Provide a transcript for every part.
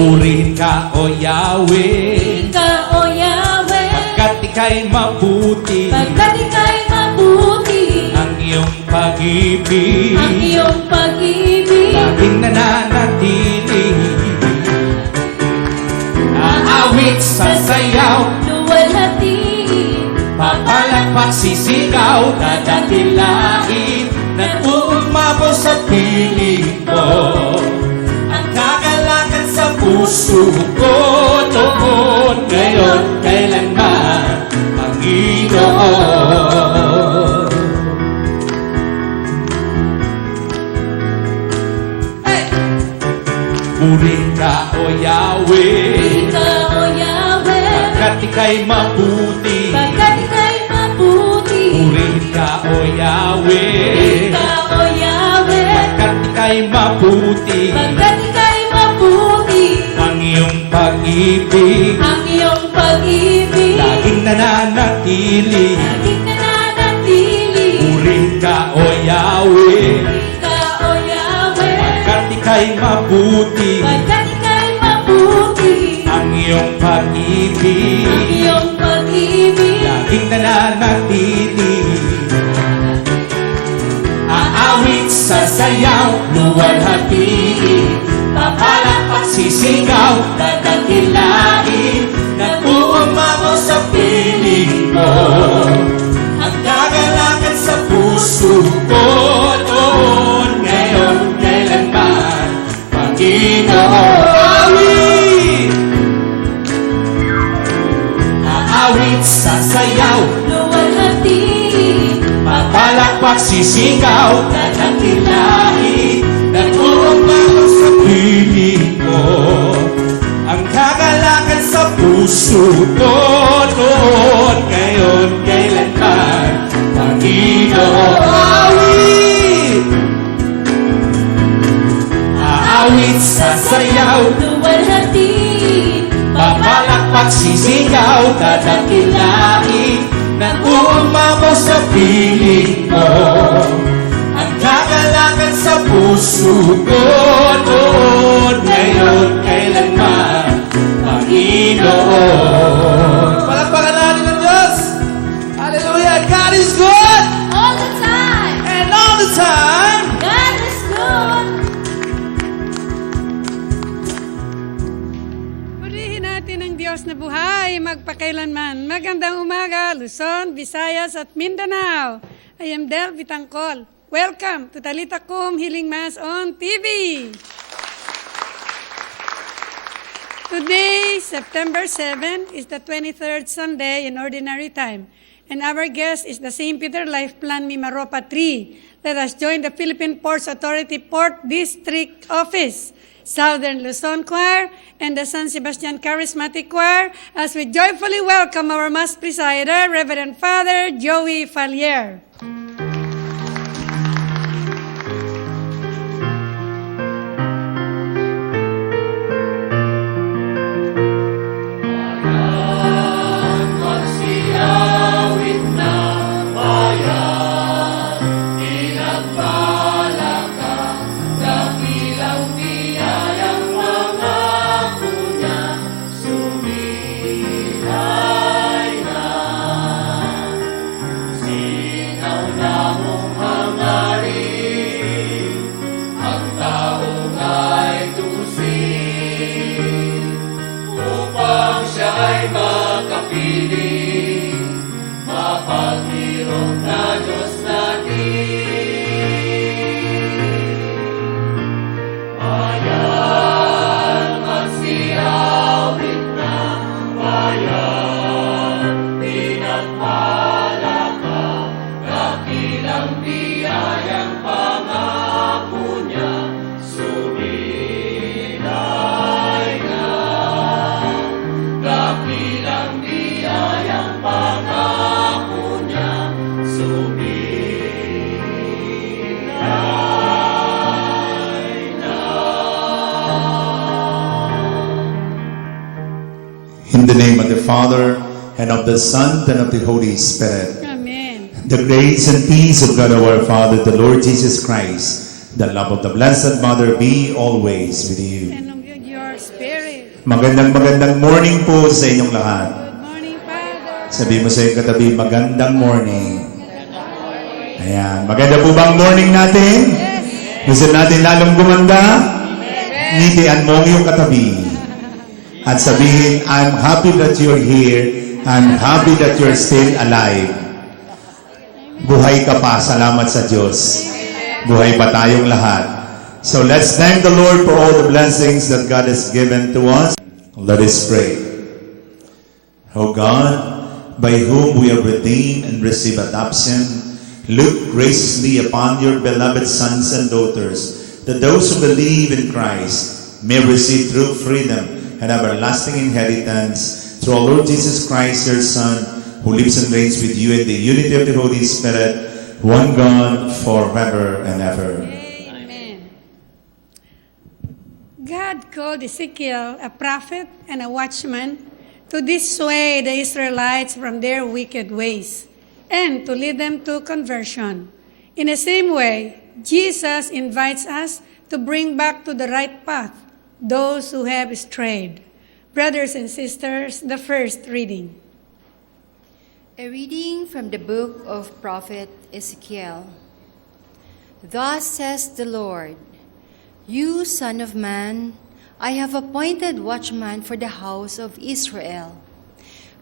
Purihin ka, O Yahweh, Ka, O Yahweh, pagkat ika'y mabuti. pagkat ika'y mabuti. Ang iyong pag-ibig, Ang iyong pag-ibig, laging nananatili. Aawit, sasayaw, luwalhati, papalakpak, sisigaw, dadakilain, nag-uumapaw sa piling ko. Ang kagalakan sa puso ko, noon, ngayon, kailanman, Panginoon. Hey! Purihin ka, O Yahweh, Ka, O Yahweh, pagkat ika'y mabuti. pagkat ika'y mabuti. Purihin ka, O Yahweh, Ka, O Yahweh, pagkat ika'y mabuti. pagkat ika'y mabuti. Ang iyong pag-ibig, Ang iyong pag-ibig, laging nananatili. laging nananatili. Purihin ka, O Yahweh, Ka, O Yahweh, pagkat ika'y mabuti. pagkat ika'y mabuti. Ang iyong Ang pag-ibig, iyong pag-ibig, laging nananatili. Aawit, sasayaw, luwalhati, papalakpak, sisigaw, dadakilain, nag-uumapaw sa piling mo. Ang kagalakan sa puso ko, noon, ngayon, kailanman, Panginoon. Aawit! Aawit, sasayaw, luwalhati, papalakpak, sisigaw, dadakilain, nag-uumapaw sa piling mo. Ang kagalakan sa puso ko, noon, ngayon, kailanman, Panginoon. Aawit! Aawit, sasayaw, luwalhati, papalakpak, sisigaw, dadakilain, nag-uumapaw sa piling mo. Ang kagalakan sa puso ko, noon, ngayon, kailanman, Panginoon. Palakpakan natin ang Diyos! Hallelujah! God is good! all the time. And all the time! God is good. Purihin natin ang Diyos na buhay magpakailanman. Magandang umaga, Luzon, Visayas at Mindanao. I am Del Vitangcol. Welcome to Talita Kum Healing Mass on TV. Today, September 7, is the 23rd Sunday in Ordinary Time. And our guest is the St. Peter Life Plan Mimaropa 3. Let us join the Philippine Ports Authority Port District Office, Southern Luzon Choir, and the San Sebastian Charismatic Choir as we joyfully welcome our Mass Presider, Reverend Father Joey Fallier. In the name of the Father, and of the Son, and of the Holy Spirit. Amen. The grace and peace of God our Father, the Lord Jesus Christ, the love of the Blessed Mother be always with you. And of your spirit. Magandang morning po sa inyong lahat. Good morning, Father. Sabi mo sa iyong katabi, magandang morning. Ayan. Maganda po bang morning natin? Gusto natin lalong gumanda? Ngitian mo ang iyong katabi. At sabihin, I'm happy that you're here. I'm happy that you're still alive. Buhay ka pa. Salamat sa Diyos. Buhay pa tayong lahat. So let's thank the Lord for all the blessings that God has given to us. Let us pray. O God, by whom we are redeemed and receive adoption, look graciously upon your beloved sons and daughters, that those who believe in Christ may receive true freedom and everlasting inheritance through our Lord Jesus Christ, your Son, who lives and reigns with you in the unity of the Holy Spirit, one God, forever and ever. Amen. God called Ezekiel a prophet and a watchman to dissuade the Israelites from their wicked ways and to lead them to conversion. In the same way, Jesus invites us to bring back to the right path those who have strayed. Brothers and sisters, the first reading. A reading from the book of prophet Ezekiel. Thus says the Lord, You son of man, I have appointed watchman for the house of Israel.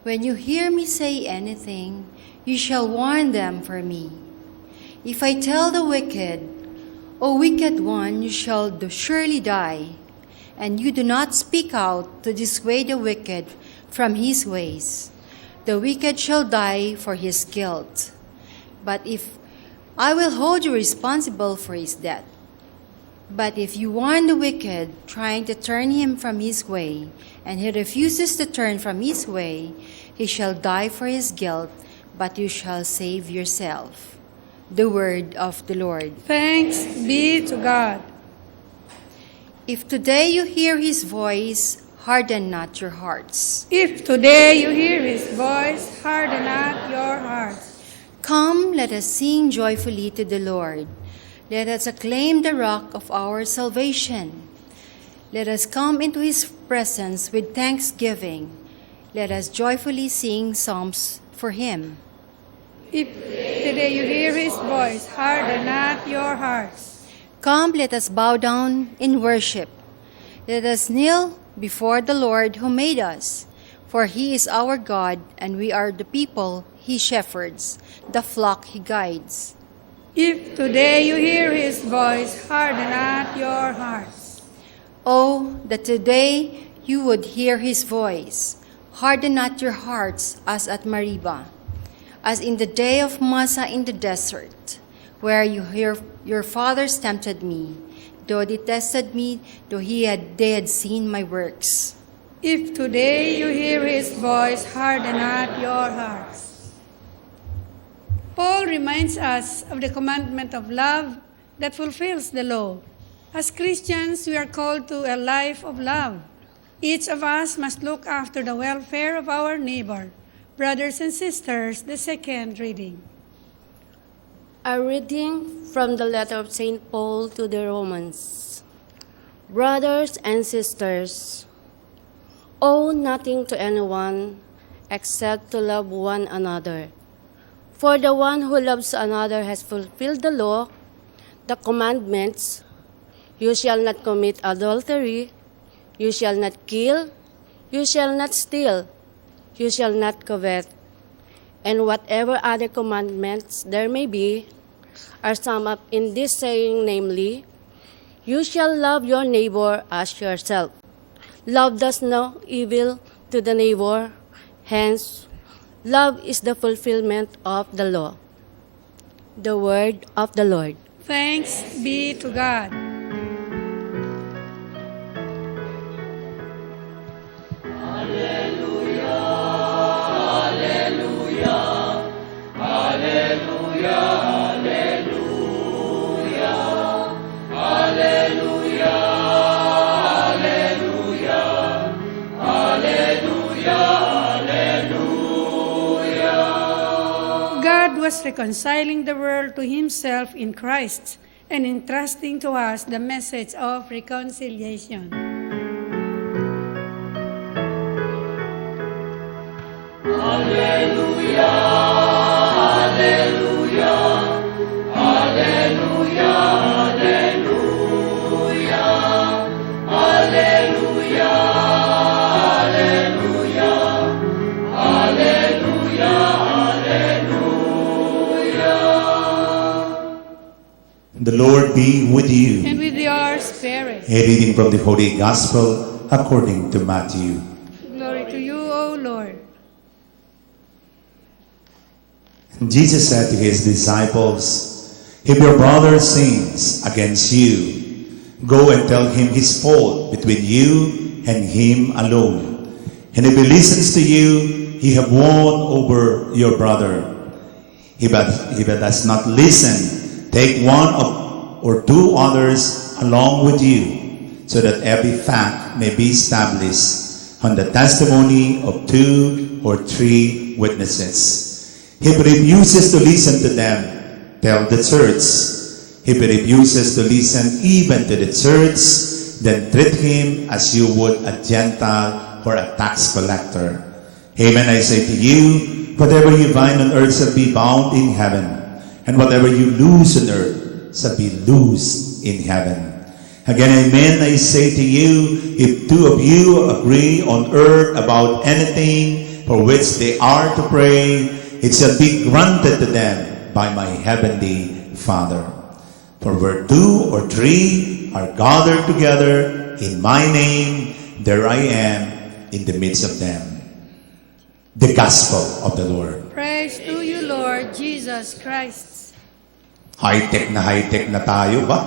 When you hear me say anything, you shall warn them for me. If I tell the wicked, O wicked one, you shall surely die, and you do not speak out to dissuade the wicked from his ways, the wicked shall die for his guilt. But if I will hold you responsible for his death. But if you warn the wicked, trying to turn him from his way, and he refuses to turn from his way, he shall die for his guilt, but you shall save yourself. The word of the Lord. Thanks be to God. If today you hear his voice, harden not your hearts. If today you hear his voice, harden not your hearts. Come, let us sing joyfully to the Lord. Let us acclaim the rock of our salvation. Let us come into his presence with thanksgiving. Let us joyfully sing psalms for him. If today you hear his voice, harden not your hearts. Come, let us bow down in worship. Let us kneel before the Lord who made us. For he is our God, and we are the people he shepherds, the flock he guides. If today you hear his voice, harden not your hearts. Oh, that today you would hear his voice. Harden not your hearts as at Meribah, as in the day of Massah in the desert, where your fathers tempted me, though they tested me, though they had seen my works. If today you hear his voice, harden not your hearts. Paul reminds us of the commandment of love that fulfills the law. As Christians, we are called to a life of love. Each of us must look after the welfare of our neighbor. Brothers and sisters, the second reading. A reading from the letter of St. Paul to the Romans. Brothers and sisters, owe nothing to anyone except to love one another. For the one who loves another has fulfilled the law, the commandments: you shall not commit adultery, you shall not kill, you shall not steal, you shall not covet, and whatever other commandments there may be are summed up in this saying, namely, you shall love your neighbor as yourself. Love does no evil to the neighbor, hence, love is the fulfillment of the law. The word of the Lord. Thanks be to God. God was reconciling the world to himself in Christ and entrusting to us the message of reconciliation. The Lord be with you. And with your spirit. A reading from the Holy Gospel according to Matthew. Glory to you, O Lord. Jesus said to his disciples, "If your brother sins against you, go and tell him his fault between you and him alone. And if he listens to you, you have won over your brother. If he does not listen, take one or two others along with you, so that every fact may be established on the testimony of 2 or 3 witnesses. If he refuses to listen to them, tell the church. If he refuses to listen even to the church, then treat him as you would a Gentile or a tax collector. Amen, I say to you, whatever you bind on earth shall be bound in heaven, and whatever you loose on earth shall be loosed in heaven. Again, amen, I say to you, if 2 of you agree on earth about anything for which they are to pray, it shall be granted to them by my heavenly Father. For where 2 or 3 are gathered together in my name, there I am in the midst of them." The Gospel of the Lord. Praise to you, Lord Jesus Christ. High-tech na tayo ba?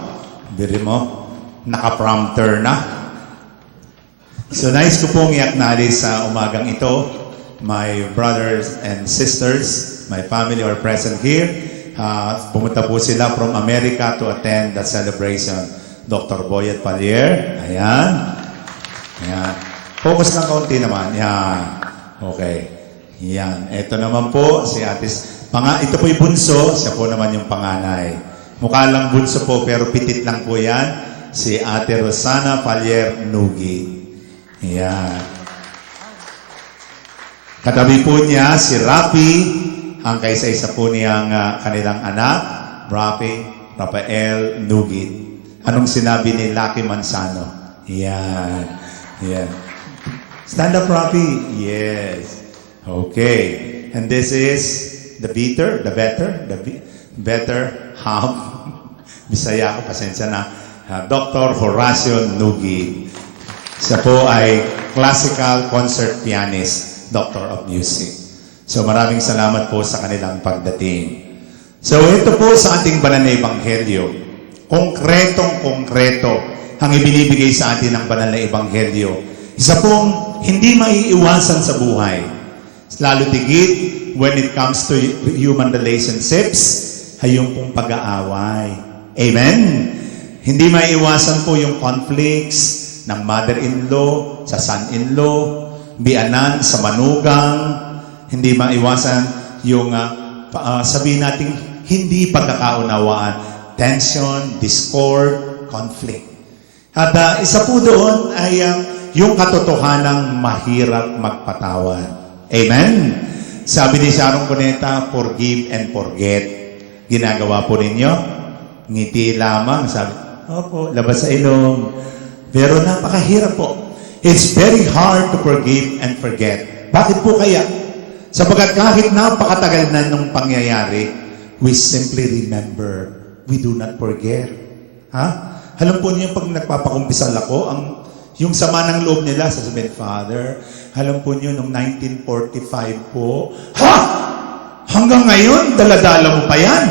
Biri mo, naka-prompter na. So nice ko pong i-acknowledge sa umagang ito, my brothers and sisters, my family are present here. Pumunta po sila from America to attend the celebration. Dr. Boyet Palier, ayan. Ayan. Focus lang kaunti naman. Ayan. Okay. Yan. Ito naman po, si Atis. Ito po yung bunso, siya po naman yung panganay. Mukha lang bunso po, pero pitit lang po yan. Si Ate Rosana Palier Nugi. Yan. Katabi po niya si Rafi, ang kaisa-isa po niyang kanilang anak, Rafael Nugi. Anong sinabi ni Lucky Manzano? Yan. Yan. Stand up, Rafi. Yes. Okay. And this is the better half. Bisaya ko, pasensya na. Dr. Horacio Nugi. Siya po ay classical concert pianist, Doctor of Music. So maraming salamat po sa kanilang pagdating. So ito po sa ating banal na ebanghelyo. Konkretong-konkreto ang ibinibigay sa atin ng banal na ebanghelyo. Isa pong hindi maiiwasan sa buhay. Lalo tigit when it comes to human relationships, ay yung pong pag-aaway. Amen? Hindi maiiwasan po yung conflicts ng mother-in-law sa son-in-law, bianan sa manugang. Hindi maiwasan yung sabihin natin hindi pagkakaunawaan, tension, discord, conflict. At isa po doon ay yung katotohanang mahirap magpatawad. Amen? Sabi ni Sharon Cuneta, forgive and forget. Ginagawa po ninyo? Ngiti lamang. Sabi, opo, labas sa ilong. Pero napakahirap po. It's very hard to forgive and forget. Bakit po kaya? Sapagat kahit napakatagal na nung pangyayari, we simply remember. We do not forget. Ha? Alam po niyo, pag nagpapakumpisal ako, yung sama ng loob nila, sasabihin, Father, alam po niyo, noong 1945 po, ha? Hanggang ngayon, daladala mo pa yan?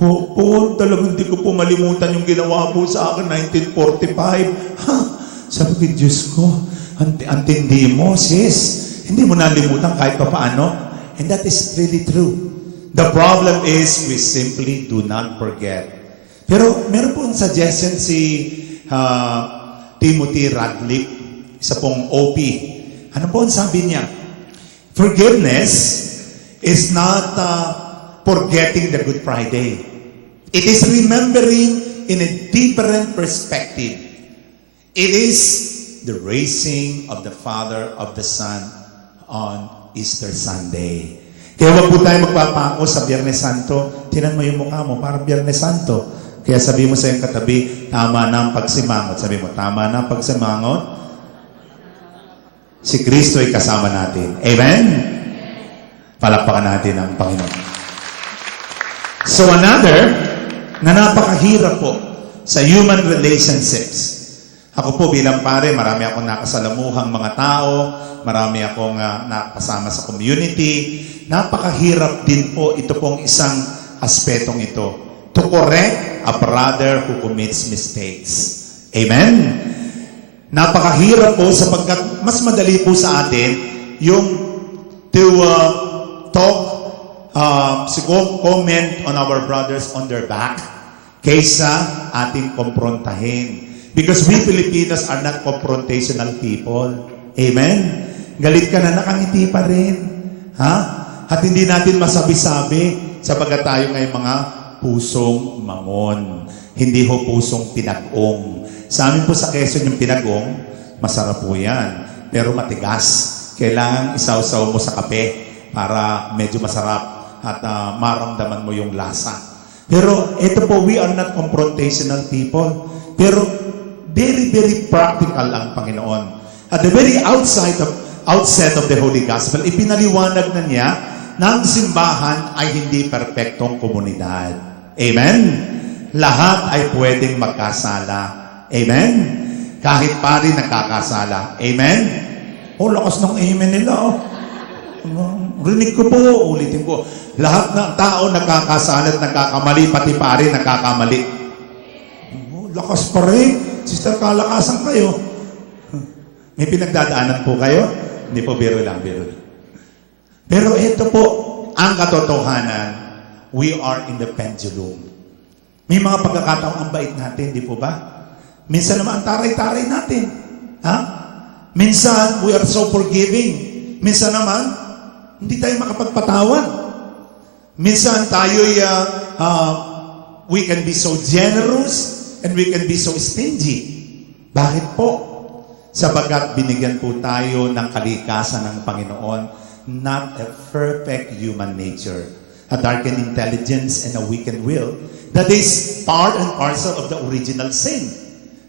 Opo, talagang hindi ko po malimutan yung ginawa po sa akin, 1945. Ha? Sabi ko, Diyos ko, antindi mo, sis. Hindi mo nalimutan kahit pa paano. And that is really true. The problem is, we simply do not forget. Pero meron po ang suggestion si Timothy Radcliffe, isa pong OP. Ano po ang sabi niya? Forgiveness is not forgetting the Good Friday. It is remembering in a different perspective. It is the raising of the Father of the Son on Easter Sunday. Kaya wag po tayo magpapako sa Biyernes Santo. Tinan mo yung mukha mo, parang Biyernes Santo. Kaya sabi mo sa iyong katabi, tama na ang pagsimangot. Sabi mo, tama na ang pagsimangot. Si Kristo ay kasama natin. Amen? Palakpakan natin ang Panginoon. So another, na napakahirap po sa human relationships. Ako po bilang pare, marami akong nakasalamuhang mga tao, marami akong nakasama sa community. Napakahirap din po ito pong isang aspetong ito. To correct a brother who commits mistakes. Amen? Napakahirap po sapagkat mas madali po sa atin yung to talk, comment on our brothers on their back kaysa ating komprontahin. Because we Filipinos are not confrontational people. Amen? Galit ka na, nakangiti pa rin. Ha? At hindi natin masabi-sabi sapagkat tayo ngay mga pusong mangon. Hindi ho pusong pinag-ong. Sa amin po sa Quezon yung pinag-ong, masarap po yan. Pero matigas. Kailangan isawsaw mo sa kape para medyo masarap at maramdaman mo yung lasa. Pero ito po, we are not confrontational people. Pero very, very practical ang Panginoon. At the very outset of the Holy Gospel, ipinaliwanag na niya na ang simbahan ay hindi perpektong komunidad. Amen? Lahat ay pwedeng magkasala. Amen? Kahit pari nagkakasala. Amen? Oh, lakas ng amen nila. Oh. Rinig ko po, ulitin ko. Lahat ng tao nagkakasala at nagkakamali, pati pari nagkakamali. Oh, lakas pa rin. Sister, kalakasan kayo. May pinagdadaanan po kayo? Hindi po, biro lang, biro lang. Pero ito po, ang katotohanan, we are in the pendulum. May mga pagkakataong ang bait natin, di po ba? Minsan naman, ang taray-taray natin. Ha? Minsan, we are so forgiving. Minsan naman, hindi tayo makapagpatawad. Minsan, tayo'y, we can be so generous and we can be so stingy. Bakit po? Sapagkat binigyan po tayo ng kalikasan ng Panginoon, not a perfect human nature, a darkened intelligence and a weakened will that is part and parcel of the original sin.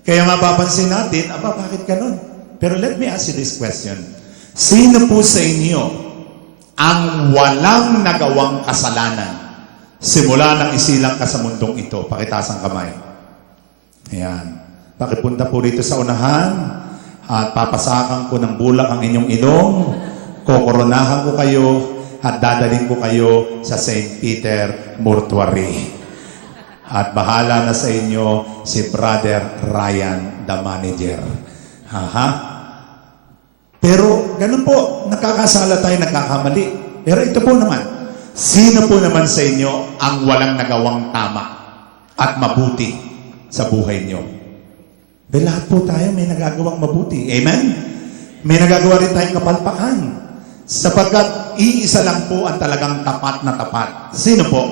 Kaya mapapansin natin, bakit ganun? Pero let me ask you this question. Sino po sa inyo ang walang nagawang kasalanan simula nang isilang ka sa mundong ito? Pakitaas ang kamay. Ayan. Pakipunta po rito sa unahan at papasakan ko ng bulak ang inyong ilong. Kokoronahan ko kayo at dadaling ko kayo sa St. Peter Mortuary. At bahala na sa inyo si Brother Ryan, the manager. Aha. Pero ganun po, nakakasala tayo, nagkakamali. Pero ito po naman, sino po naman sa inyo ang walang nagawang tama at mabuti sa buhay niyo? Lahat po tayo may nagagawang mabuti. Amen? May nagagawa rin tayong kapalpakan. Sapagkat iisa lang po ang talagang tapat na tapat. Sino po?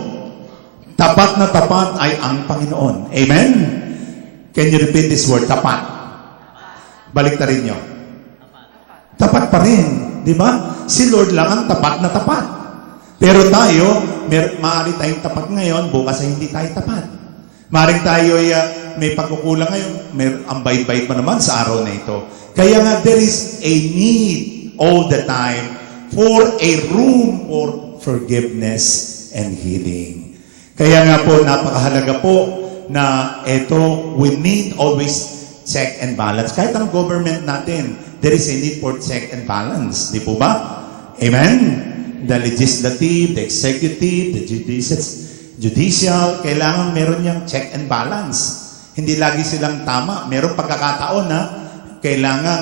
Tapat na tapat ay ang Panginoon. Amen? Can you repeat this word? Tapat. Balik ta rin nyo. Tapat pa rin. Di ba? Si Lord lang ang tapat na tapat. Pero tayo, maaari tayong tapat ngayon, bukas ay hindi tayo tapat. Maaring tayo ay may pagkukulang ngayon, ang bait-bait mo naman sa araw na ito. Kaya nga, there is a need all the time for a room for forgiveness and healing. Kaya nga po, napakahalaga po na ito, we need always check and balance. Kahit ang government natin, there is a need for check and balance. Di po ba? Amen? The legislative, the executive, the judicial, kailangan meron niyang check and balance. Hindi lagi silang tama. Merong pagkakataon na kailangan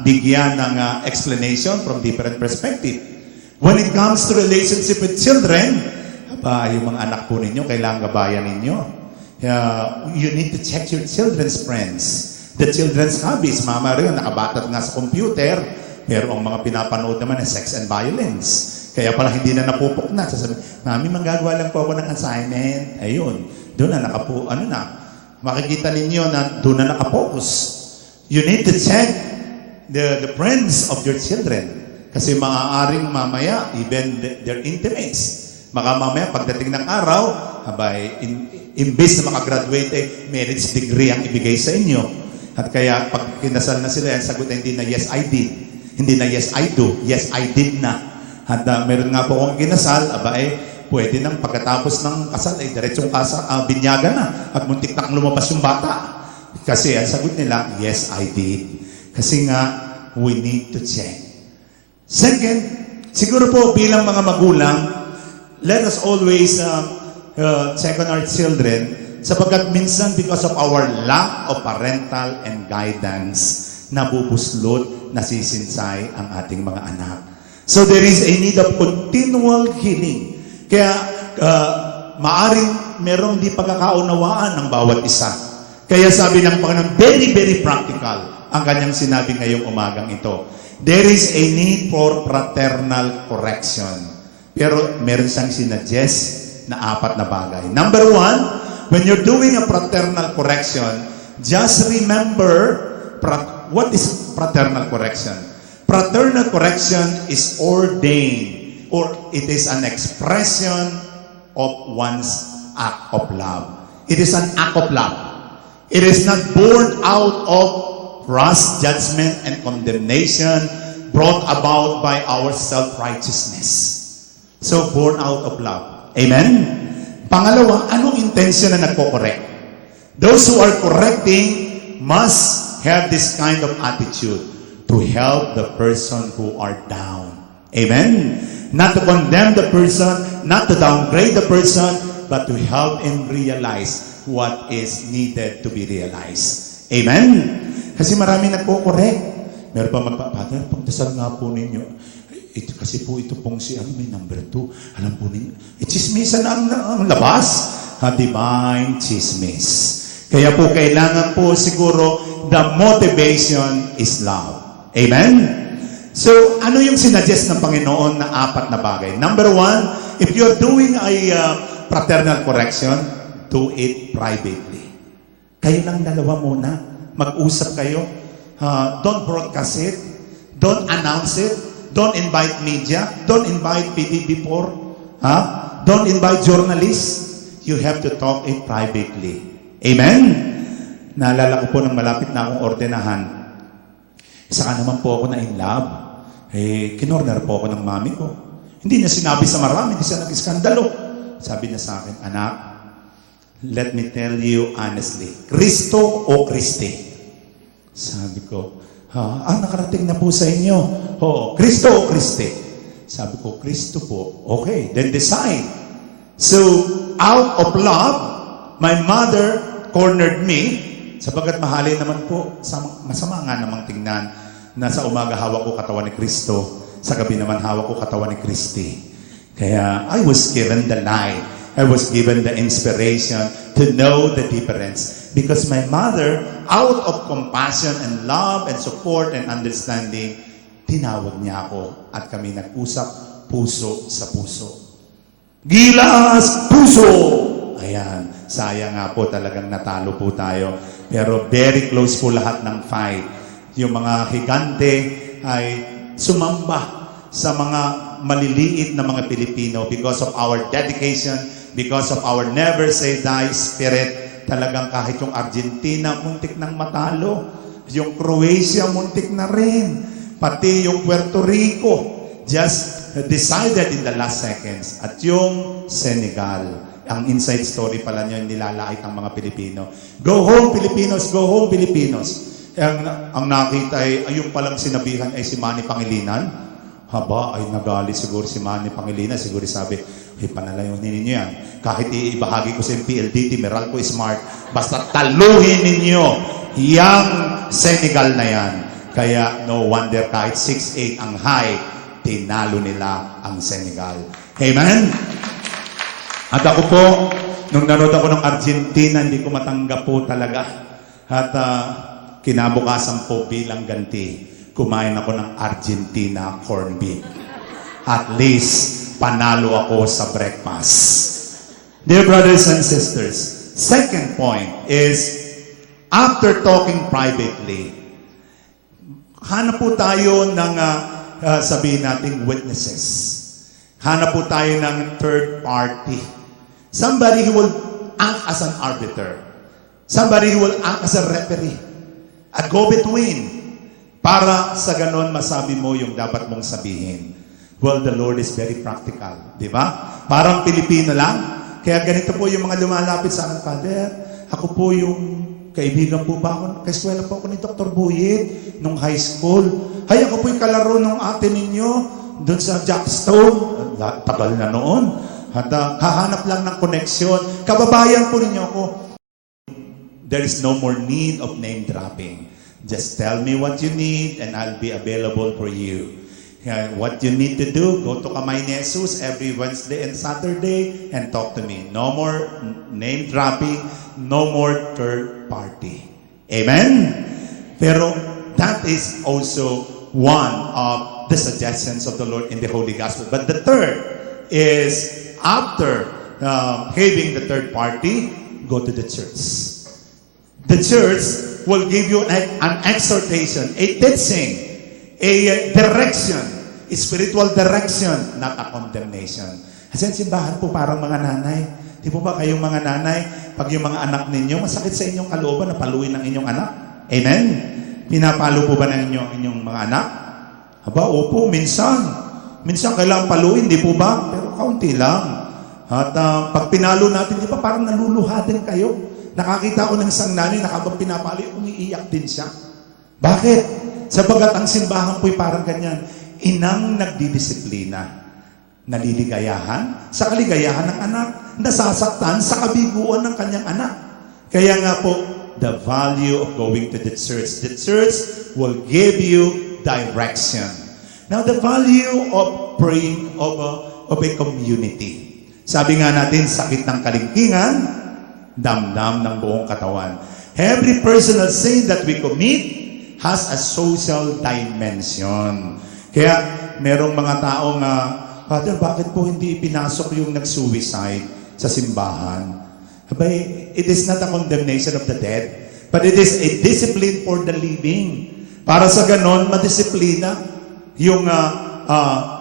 bigyan ng explanation from different perspective. When it comes to relationship with children, yung mga anak po ninyo, kailangan gabayan ninyo. You need to check your children's friends. The children's hobbies. Mama rin, nakabatat nga sa computer, pero ang mga pinapanood naman ay sex and violence. Kaya pala hindi na napupukna. Sasabi, Mami, manggagawa lang po ako ng assignment. Ayun. Doon na makikita ninyo na doon na nakapokus. You need to check the friends of your children. Kasi maaaring mamaya, even their intimates, baka mamaya pagdating ng araw, abay, imbes na makagraduate, marriage degree ang ibigay sa inyo. At kaya pag kinasal na sila, ang sagot ay hindi na yes I did. Hindi na yes I do. Yes I did na. At meron nga po akong kinasal, abay, pwede nang pagkatapos ng kasal ay diretsong binyagan na at muntik na lumabas yung bata. Kasi ang sagot nila, yes I did. Kasi nga, we need to check. Second, siguro po bilang mga magulang, let us always check on our children sapagkat minsan because of our lack of parental and guidance, nabubuslot, nasisinsay ang ating mga anak. So there is a need of continual healing. Kaya maaring merong di pagkakaunawaan ng bawat isa. Kaya sabi ng Panginoon, very, very practical ang kanyang sinabi ngayong umagang ito. There is a need for fraternal correction. Pero meron siyang sinuggest na 4 na bagay. Number 1, when you're doing a fraternal correction, just remember, what is fraternal correction? Fraternal correction is ordained, or it is an expression of one's act of love. It is an act of love. It is not born out of wrath, judgment, and condemnation brought about by our self-righteousness. So, born out of love. Amen? Pangalawa, anong intention na nagko-correct? Those who are correcting must have this kind of attitude to help the person who are down. Amen? Not to condemn the person, not to downgrade the person, but to help him realize what is needed to be realized. Amen? Kasi marami nagko-correct. Meron pa Father, pagdasal nga po ninyo. Ito, kasi po ito pong si may number 2. Alam po ninyo, chismisan ang labas. Divine chismis. Kaya po kailangan po siguro the motivation is love. Amen? So, ano yung sinuggest ng Panginoon na 4 na bagay? Number 1, if you're doing a fraternal correction, do it privately. Kayo lang dalawa muna. Mag-usap kayo. Don't broadcast it. Don't announce it. Don't invite media. Don't invite PBB4. Don't invite journalists. You have to talk it privately. Amen? Naalala ko po nang malapit na akong ordenahan. Saka naman po ako na in love. Kinorner po ako ng mami ko. Hindi niya sinabi sa marami, hindi siya nag-iskandalo. Sabi niya sa akin, anak, let me tell you honestly, Kristo o Kristi? Sabi ko, nakarating na po sa inyo. Oo, Kristo o Kristi? Sabi ko, Kristo po. Okay, then decide. So, out of love, my mother cornered me, sapagat mahalin naman po, masama nga namang tingnan na sa umaga hawak ko katawan ni Kristo, sa gabi naman hawak ko katawan ni Kristi. Kaya, I was given the light. I was given the inspiration to know the difference. Because my mother, out of compassion and love and support and understanding, tinawag niya ako at kami nag-usap puso sa puso. Gilas puso! Ayan, sayang nga po talagang natalo po tayo. Pero very close po lahat ng fight. Yung mga higante ay sumamba sa mga maliliit na mga Pilipino because of our dedication, because of our never say die spirit. Talagang kahit yung Argentina, muntik nang matalo. Yung Croatia, muntik na rin. Pati yung Puerto Rico, just decided in the last seconds. At yung Senegal, ang inside story pala niya, nilalait ang mga Pilipino. Go home, Filipinos! Go home, Filipinos! Ang nakita ay, yung palang sinabihan ay si Manny Pangilinan. Haba, ay nagali siguro si Manny Pangilinan. Siguro sabi, panalayunin ninyo yan. Kahit ibahagi ko sa PLDT, Meralco Smart, basta taluhin ninyo yung Senegal na yan. Kaya no wonder kahit 6'8 ang high, tinalo nila ang Senegal. Amen? At ako po, nung nanood ako ng Argentina, hindi ko matanggap po talaga. At kinabukasan po bilang ganti, kumain ako ng Argentina corned beef. At least, panalo ako sa breakfast. Dear brothers and sisters, second point is, after talking privately, hanap po tayo ng sabihin natin witnesses. Hanap po tayo ng third party. Somebody who will act as an arbiter. Somebody who will act as a referee. A go-between. Para sa ganon masabi mo yung dapat mong sabihin. Well, the Lord is very practical. Di ba? Parang Pilipino lang. Kaya ganito po yung mga lumalapit sa akin, Father, ako po yung kaibigan po ba ako? Kaeskwela po ako ni Dr. Buyit nung high school. Hay, ako po yung kalaro ng ate ninyo doon sa Jackstone. Tagal na noon. At hahanap lang ng koneksyon. Kababayan po ninyo ako. There is no more need of name dropping. Just tell me what you need and I'll be available for you. What you need to do, go to Kamay ni Jesus every Wednesday and Saturday and talk to me. No more name dropping, no more third party. Amen? Pero that is also one of the suggestions of the Lord in the Holy Gospel. But the third is after having the third party, go to the church. The church will give you an exhortation, a teaching, a direction, a spiritual direction, not a condemnation. Kasi ang simbahan po parang mga nanay. Di po ba kayong mga nanay, pag yung mga anak ninyo, masakit sa inyong kalooban na paluin ng inyong anak? Amen? Pinapalo po ba ng inyong mga anak? Aba, opo, minsan. Minsan kailangan paluin, di po ba? Pero kaunti lang. At pag pinalo natin, di ba parang naluluha din kayo? Nakakita ko ng isang nanay na habang pinapali, umiiyak din siya. Bakit? Sapagat ang simbahan po'y parang ganyan. Inang nagdidisiplina. Naliligayahan sa kaligayahan ng anak. Nasasaktan sa kabiguan ng kanyang anak. Kaya nga po, the value of going to the church. The church will give you direction. Now, the value of praying of a community. Sabi nga natin, sakit ng kalingkingan, damdam ng buong katawan. Every personal sin that we commit has a social dimension. Kaya merong mga taong Father, bakit po hindi ipinasok yung nag-suicide sa simbahan? Abay, it is not a condemnation of the dead, but it is a discipline for the living. Para sa ganon, madisiplina yung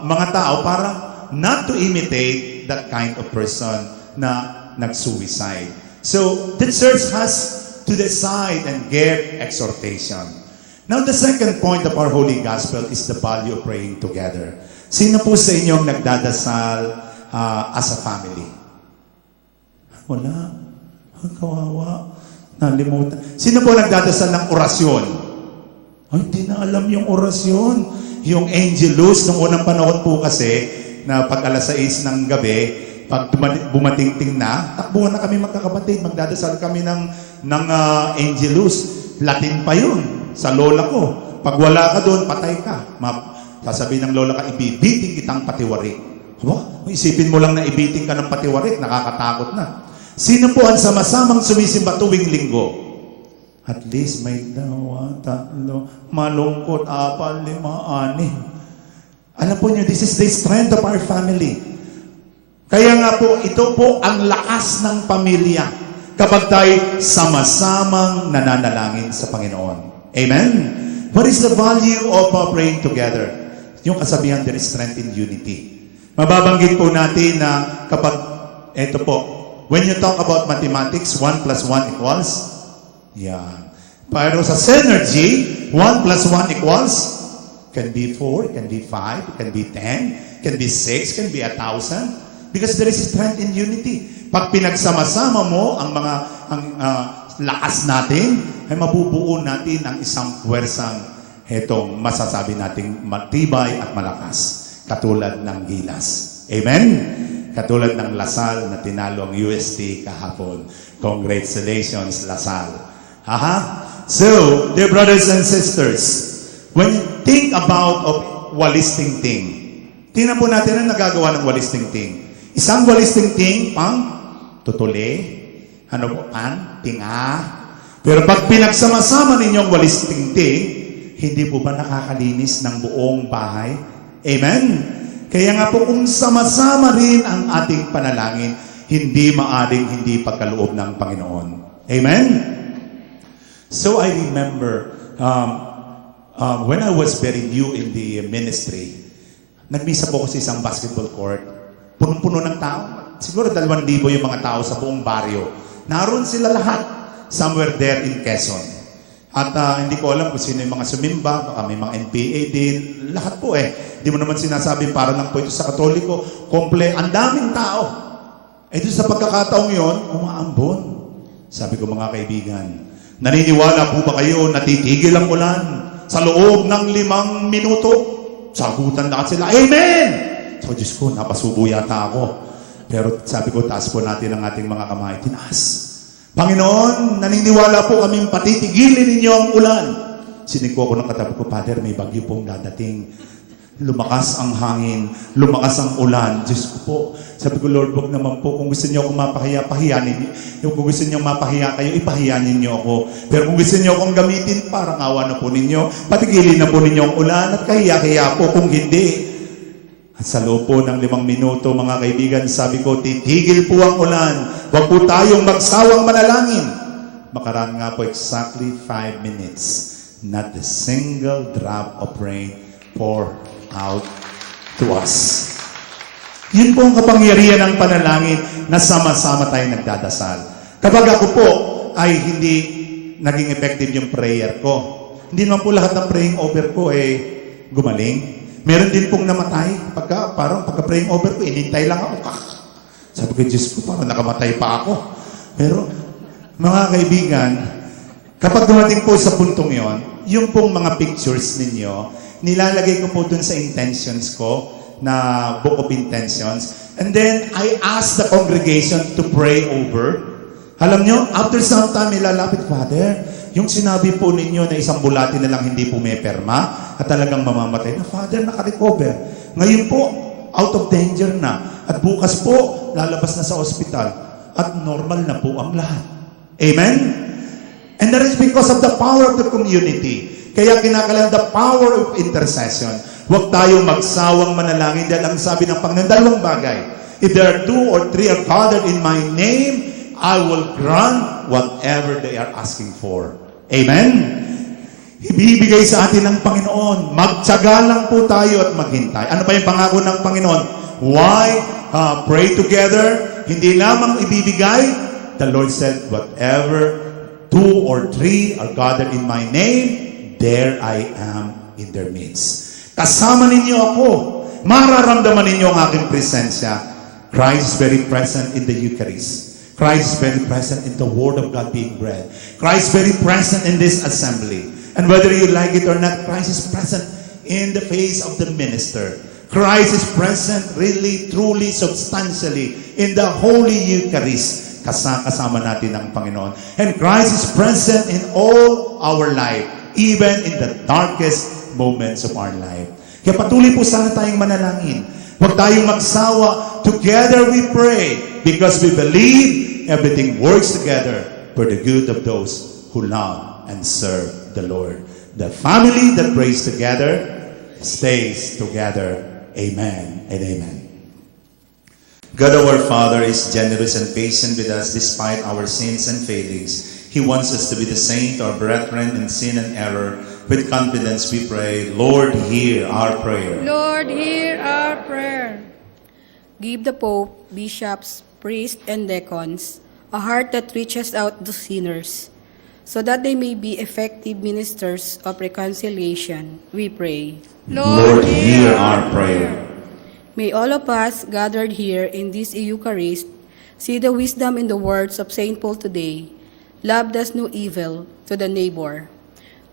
mga tao para not to imitate that kind of person na nag-suicide. So, the church has to decide and give exhortation. Now, the second point of our Holy Gospel is the value of praying together. Sino po sa inyong nagdadasal as a family? Wala. Ang kawawa. Nalimutan. Sino po nagdadasal ng orasyon? Ay, hindi na alam yung orasyon. Yung Angelus, nung unang panahon po kasi, na pag alas 6 ng gabi, pag bumatingting na, takbuhan na kami magkakapatid, magdadasal kami ng Angelus. Latin pa yun, sa lola ko. Pag wala ka doon, patay ka. Sasabihin ng lola ka, ibibiting kitang patiwarik. Aba, isipin mo lang na ibiting ka ng patiwarik, nakakatakot na. Sino po ang sama-samang sumisimba tuwing linggo? At least may 2, 3, malungkot, 4, 5, 6. Alam po niyo, this is the strength of our family. Kaya nga po, ito po ang lakas ng pamilya kapag tayo sama-samang nananalangin sa Panginoon. Amen? What is the value of praying together? Yung kasabihan, there is strength in unity. Mababanggit po natin na kapag, ito po, when you talk about mathematics, 1 plus 1 equals, yan. Pero sa synergy, 1 plus 1 equals, can be 4, can be 5, can be 10, can be 6, can be 1,000. Because there is strength in unity. Pag pinagsama-sama mo ang mga lakas natin, ay mabubuo natin ang isang puwersang itong masasabi nating matibay at malakas. Katulad ng gilas. Amen? Katulad ng Lasal na tinalo ang UST kahapon. Congratulations, Lasal. So, dear brothers and sisters, when you think about walis tingting, tingnan po natin ang nagagawa ng walis tingting. Isang walis tingting, pang tutuli, tinga. Pero pag pinagsama-sama ninyong walis tingting, hindi po ba nakakalinis ng buong bahay? Amen? Kaya nga po kung sama-sama rin ang ating panalangin, hindi maaring hindi pagkaloob ng Panginoon. Amen? So I remember when I was very new in the ministry, nagmisa po ako sa isang basketball court. Punong-puno ng tao. Siguro 2,000 yung mga tao sa buong baryo. Naroon sila lahat. Somewhere there in Quezon. At hindi ko alam kung sino yung mga sumimba, baka may mga NPA din, lahat po Hindi mo naman sinasabi para lang po ito sa Katoliko, ang daming tao. Doon sa pagkakataong yon, umaambon. Sabi ko mga kaibigan, naniniwala po ba kayo na titigil ang ulan sa loob ng 5 minuto? Sagutan lahat sila, Amen! So Diyos ko, napasubo yata ako. Pero sabi ko, taas po natin ang ating mga kamay. Tinaas. Panginoon, naniniwala po kaming patitigilin ninyo ang ulan. Siniko ako ng katabi ko, Father, may bagyo pong dadating. Lumakas ang hangin, lumakas ang ulan. Diyos ko po, sabi ko, Lord, wag naman po. Kung gusto niyo akong mapahiya, pahiyanin. Kung gusto niyo mapahiya kayo, ipahiyanin niyo ako. Pero kung gusto niyo akong gamitin, parang awa na po ninyo. Patigilin na po ninyo ang ulan at kahiya-hiya po kung hindi. At sa loob po ng 5 minuto, mga kaibigan, sabi ko, titigil po ang ulan. Huwag po tayong magsawang manalangin. Makaraan nga po exactly 5 minutes. Not a single drop of rain pour out to us. Yun po ang kapangyarihan ng panalangin na sama-sama tayong nagdadasal. Kapag ako po ay hindi naging effective yung prayer ko, hindi naman po lahat ng praying over ko gumaling. Meron din pong namatay. Pagka-praying over ko, inintay lang ako. Sabi ko, Diyos ko, parang nakamatay pa ako. Pero, mga kaibigan, kapag dumating po sa puntong yon, yung pong mga pictures ninyo, nilalagay ko po dun sa intentions ko, na book of intentions. And then, I ask the congregation to pray over. Alam nyo, after some time, ilalapit, Father, yung sinabi po ninyo na isang bulati na lang hindi pumeperma at talagang mamamatay na, Father, nakarecover. Ngayon po, out of danger na. At bukas po, lalabas na sa ospital. At normal na po ang lahat. Amen? And that is because of the power of the community. Kaya kinakailangan the power of intercession. Huwag tayong magsawang manalangin dahil ang sabi ng Panginoon, 2 bagay. If there are 2 or 3 are gathered in my name, I will grant whatever they are asking for. Amen? Ibibigay sa atin ng Panginoon. Magtiyaga lang po tayo at maghintay. Ano ba yung pangako ng Panginoon? Why? Pray together. Hindi lamang ibibigay. The Lord said, whatever 2 or 3 are gathered in my name, there I am in their midst. Kasama ninyo ako. Mararamdaman ninyo ang aking presensya. Christ is very present in the Eucharist. Christ is very present in the Word of God being read. Christ is very present in this assembly. And whether you like it or not, Christ is present in the face of the minister. Christ is present really, truly, substantially in the Holy Eucharist. Kasama natin ang Panginoon. And Christ is present in all our life, even in the darkest moments of our life. Kaya patuloy po sana tayong manalangin. Huwag tayong magsawa. Together we pray because we believe everything works together for the good of those who love and serve the Lord. The family that prays together stays together. Amen and amen. God our Father is generous and patient with us despite our sins and failings. He wants us to be the saint, our brethren in sin and error. With confidence we pray, Lord, hear our prayer. Lord, hear our prayer. Give the Pope, bishops, priests, and deacons a heart that reaches out to sinners, so that they may be effective ministers of reconciliation, we pray. Lord, hear our prayer. May all of us gathered here in this Eucharist see the wisdom in the words of St. Paul today. Love does no evil to the neighbor.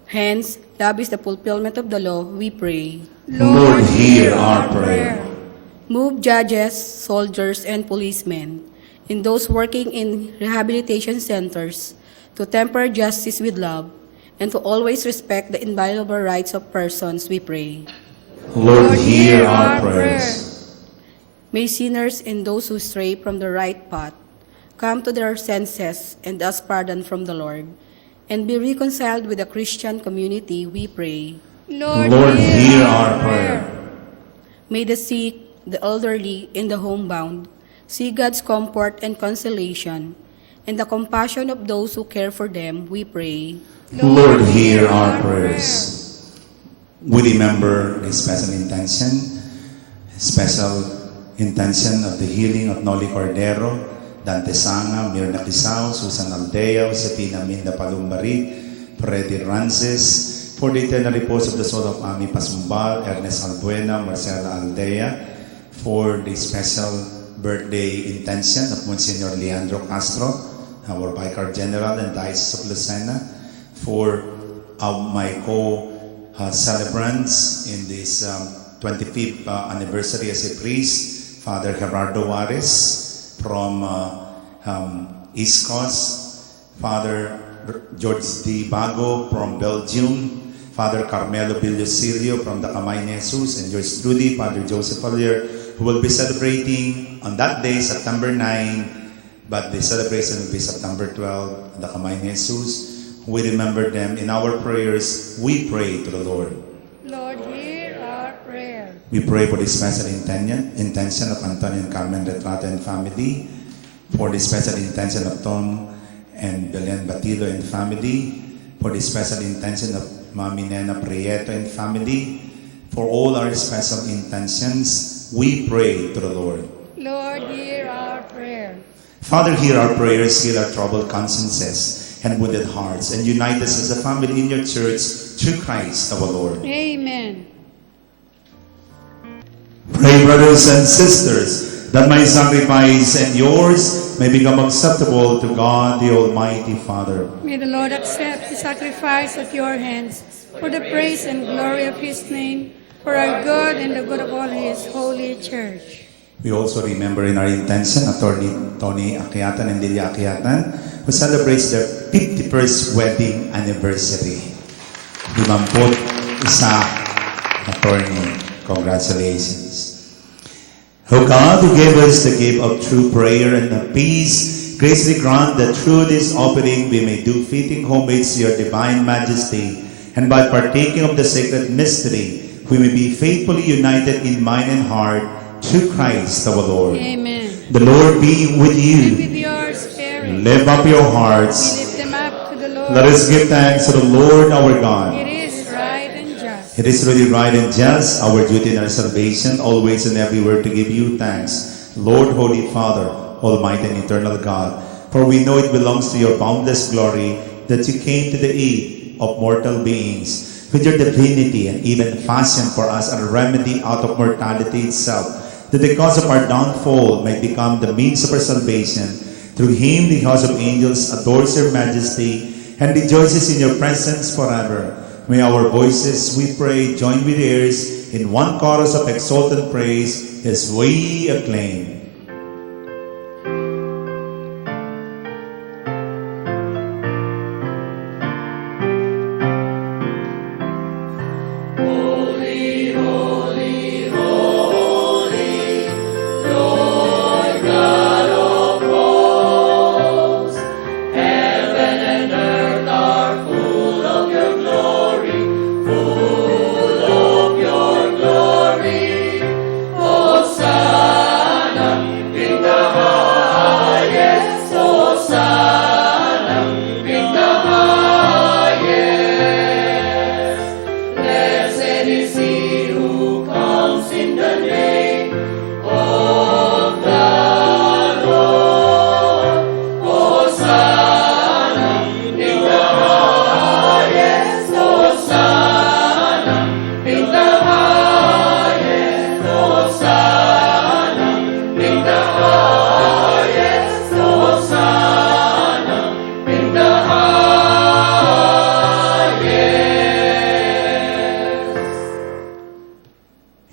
Hence, love is the fulfillment of the law, we pray. Lord, hear our prayer. Move judges, soldiers, and policemen, in those working in rehabilitation centers, to temper justice with love, and to always respect the inviolable rights of persons, we pray. Lord, hear our prayers. May sinners and those who stray from the right path come to their senses and ask pardon from the Lord, and be reconciled with the Christian community, we pray. Lord, hear our prayer. May the sick, the elderly, and the homebound see God's comfort and consolation, and the compassion of those who care for them, we pray. Lord, hear our prayers. we remember the special intention of the healing of Noli Cordero, Dante Sanga, Mirna Quisao, Susan Aldea, Josefina Minda Palumbarit, Freddy Rances, for the eternal repose of the soul of Ami Pasumbal, Ernest Albuena, Marcela Aldea, for the special birthday intention of Monsignor Leandro Castro, our Vicar General and Diocese of Lucena, for my co-celebrants in this 25th anniversary as a priest, Father Gerardo Juarez from East Coast, Father George D. Bago from Belgium, Father Carmelo Villosilio from the Kamay ni Jesus, and yours truly, Father Joseph Collier, who will be celebrating on that day, September 9, but the celebration will be September 12, the Kamay ni Jesus. We remember them in our prayers. We pray to the Lord. Lord, hear our prayer. We pray for the special intention of Antonio and Carmen Retrato and family, for the special intention of Tom and Belen Batilo and family, for the special intention of Mami Nena Prieto and family, for all our special intentions, we pray to the Lord. Lord, hear our prayer. Father, hear our prayers, heal our troubled consciences and wounded hearts, and unite us as a family in your church through Christ our Lord. Amen. Pray, brothers and sisters, that my sacrifice and yours may become acceptable to God, the Almighty Father. May the Lord accept the sacrifice at your hands for the praise and glory of his name, for our good and the good of all his holy church. We also remember in our intention Attorney Tony Akyatan and Lilia Akyatan, who celebrates their 51st wedding anniversary. 51 attorney. Congratulations. O God, who gave us the gift of true prayer and of peace, graciously grant that through this offering we may do fitting homage to your divine majesty, and by partaking of the sacred mystery, we may be faithfully united in mind and heart through Christ our Lord. Amen. The Lord be with And you. with your spirit, Lift up your we hearts. lift them up to the Lord. Let us give thanks to the Lord our God. It is right and just. It is really right and just, our duty and our salvation, always and everywhere to give you thanks, Lord, Holy Father, Almighty and eternal God. For we know it belongs to your boundless glory that you came to the aid of mortal beings with your divinity and even fashioned for us a remedy out of mortality itself, that the cause of our downfall might become the means of our salvation. Through him the house of angels adores your majesty and rejoices in your presence forever. May our voices, we pray, join with theirs in one chorus of exultant praise as we acclaim.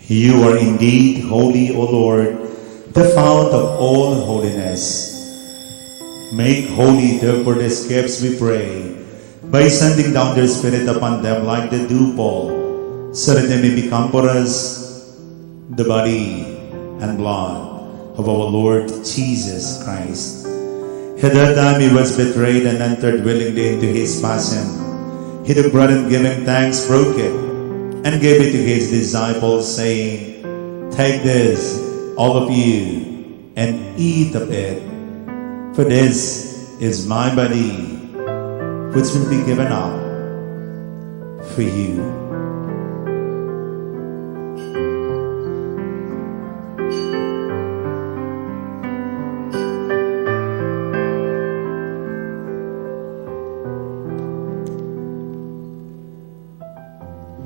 You are indeed holy, O Lord, the fount of all holiness. Make holy, therefore, these gifts, we pray, by sending down their Spirit upon them like the dewfall, so that they may become for us the body and blood of our Lord Jesus Christ. At that time he was betrayed and entered willingly into his passion. He took bread and giving thanks, broke it, and gave it to his disciples, saying, "Take this, all of you, and eat of it, for this is my body, which will be given up for you."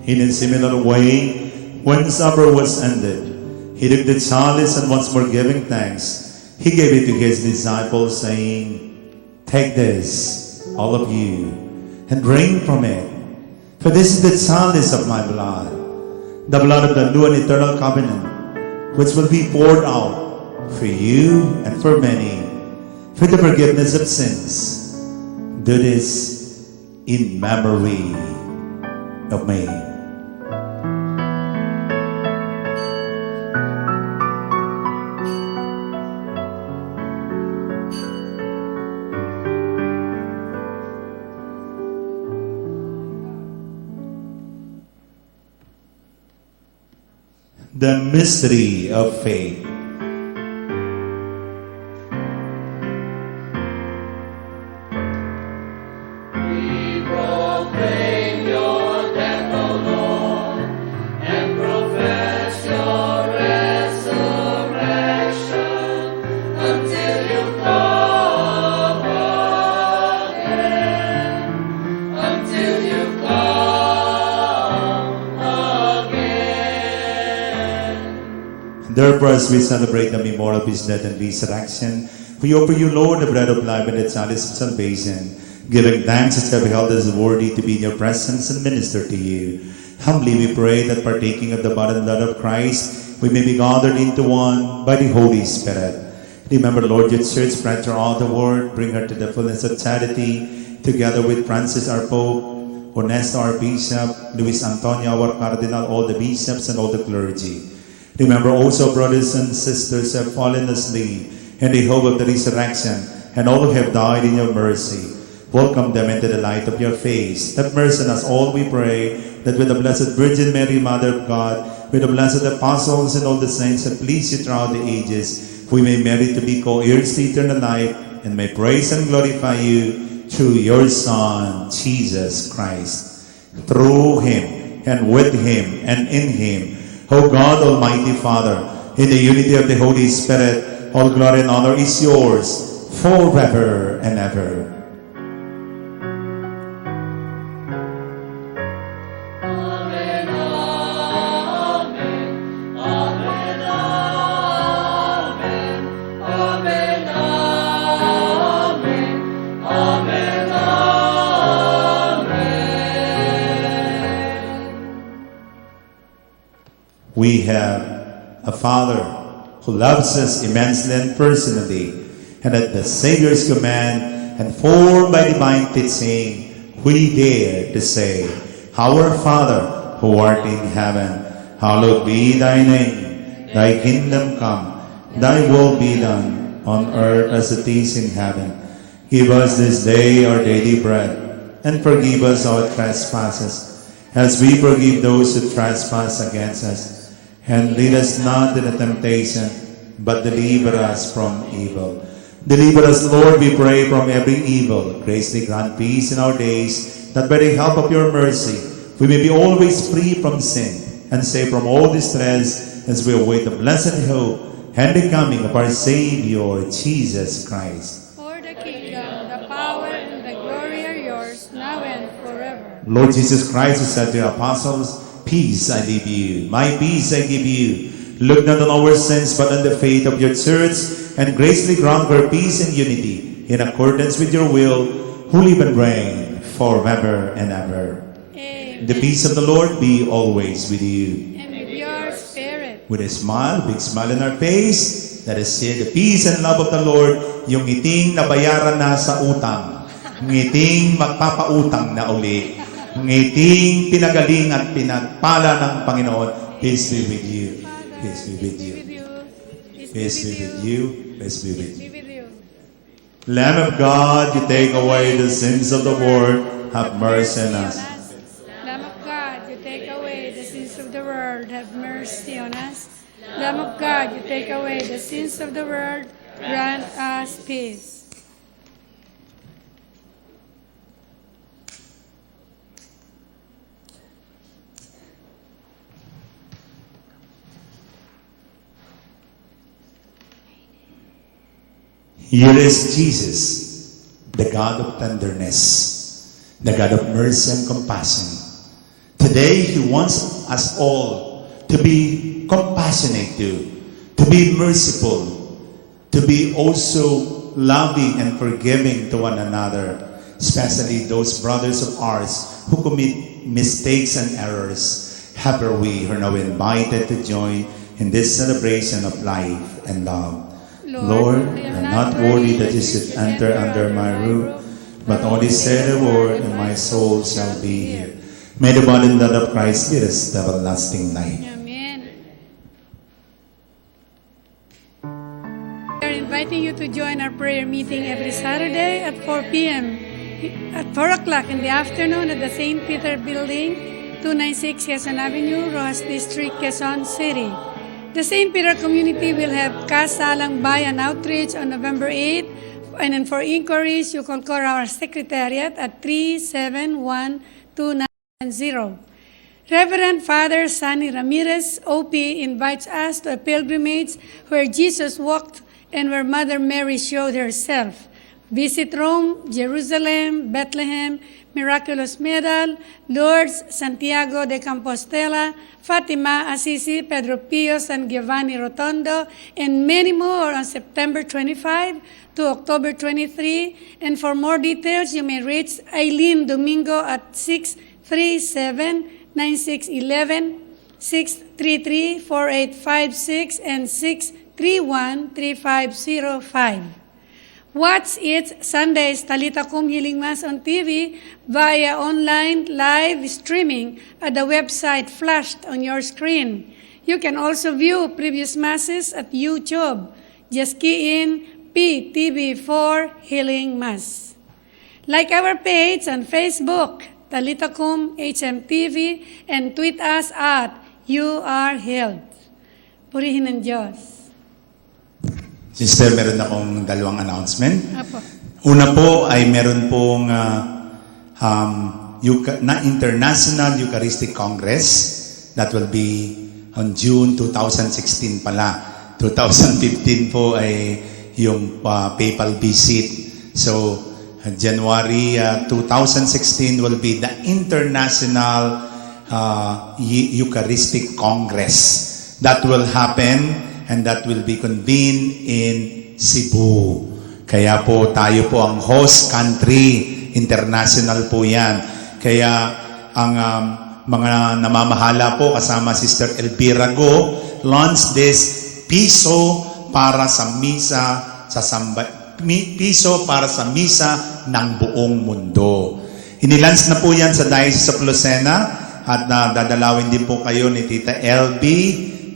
In a similar way, when supper was ended, he took the chalice and once more giving thanks, he gave it to his disciples, saying, "Take this, all of you, and drink from it. For this is the chalice of my blood, the blood of the new and eternal covenant, which will be poured out for you and for many, for the forgiveness of sins. Do this in memory of me." The mystery of faith. Therefore, as we celebrate the memorial of his death and resurrection, we offer you, Lord, the bread of life and the chalice of salvation, giving thanks as you have held us worthy to be in your presence and minister to you. Humbly we pray that partaking of the body and blood of Christ, we may be gathered into one by the Holy Spirit. Remember, Lord, your church spread throughout the world, bring her to the fullness of charity, together with Francis our Pope, Ernesto our Bishop, Luis Antonio our Cardinal, all the bishops and all the clergy. Remember also brothers and sisters who have fallen asleep in the hope of the resurrection, and all who have died in your mercy. Welcome them into the light of your face. Have mercy on us all, we pray, that with the Blessed Virgin Mary, Mother of God, with the blessed apostles and all the saints that please you throughout the ages, we may merit to be co-heirs to eternal life, and may praise and glorify you through your Son, Jesus Christ. Through him, and with him, and in him, O God, Almighty Father, in the unity of the Holy Spirit, all glory and honor is yours forever and ever. We have a Father who loves us immensely and personally, and at the Savior's command and formed by divine teaching, we dare to say, Our Father, who art in heaven, hallowed be thy name. Thy kingdom come, thy will be done, on earth as it is in heaven. Give us this day our daily bread, and forgive us our trespasses, as we forgive those who trespass against us. And lead us not into temptation, but deliver us from evil. Deliver us, Lord, we pray, from every evil. Graciously grant peace in our days, that by the help of your mercy, we may be always free from sin, and safe from all distress, as we await the blessed hope and the coming of our Savior, Jesus Christ. For the kingdom, the power, and the glory are yours, now and forever. Lord Jesus Christ, who said to your apostles, Peace I leave you, my peace I give you. Look not on our sins, but on the faith of your church, and graciously grant her peace and unity, in accordance with your will, who live and reign forever and ever. Amen. The peace of the Lord be always with you. And with your spirit. With a smile, big smile on our face, let us share the peace and love of the Lord, yung ngiting nabayaran na sa utang, ngiting magpapautang na uli, ngiting pinagaling at pinagpala ng Panginoon. Peace be with you. Peace be with you. Peace be with you. Peace be with you. Lamb of God, you take away the sins of the world. Have mercy on us. Lamb of God, you take away the sins of the world. Have mercy on us. Lamb of God, you take away the sins of the world. Grant us peace. Here is Jesus, the God of tenderness, the God of mercy and compassion, Today, He wants us all to be compassionate to be merciful, to be also loving and forgiving to one another, especially those brothers of ours who commit mistakes and errors. Happy we are now invited to join in this celebration of life and love. Lord, I am not worthy that you should enter under my roof, but only say the word and my soul shall be healed. May the body and blood of Christ lead us to everlasting life. Amen. We are inviting you to join our prayer meeting every Saturday at 4 p.m. At 4 o'clock in the afternoon at the St. Peter Building, 296 Quezon Avenue, Rojas District, Quezon City. The St. Peter community will have Kasalang Bayan Outreach on November 8th, and then for inquiries, you can call our secretariat at 371-2910. Reverend Father Sunny Ramirez, OP, invites us to a pilgrimage where Jesus walked and where Mother Mary showed herself. Visit Rome, Jerusalem, Bethlehem, Miraculous Medal, Lourdes, Santiago de Compostela, Fatima, Assisi, Pedro Pio, San Giovanni Rotondo, and many more on September 25 to October 23. And for more details, you may reach Eileen Domingo at 637-9611, 633-4856, and 631-3505. Watch each Sunday's Talita Kum Healing Mass on TV via online live streaming at the website flashed on your screen. You can also view previous Masses at YouTube. Just key in PTV4 Healing Mass. Like our page on Facebook, Talita Kum HMTV, and tweet us at You Are Healed. Purihin ng Diyos. Sister, meron akong dalawang announcement. Apo. Una po ay meron pong International Eucharistic Congress that will be on June 2016 pala. 2015 po ay yung papal visit. So, January 2016 will be the International Eucharistic Congress. That will happen and that will be convened in Cebu. Kaya po tayo po ang host country, international po yan. Kaya ang mga namamahala po kasama Sister Elvira Go launch this piso para sa misa piso para sa misa ng buong mundo. Inilance na po yan sa Diocese of Lucena at dadalawin din po kayo ni Tita LB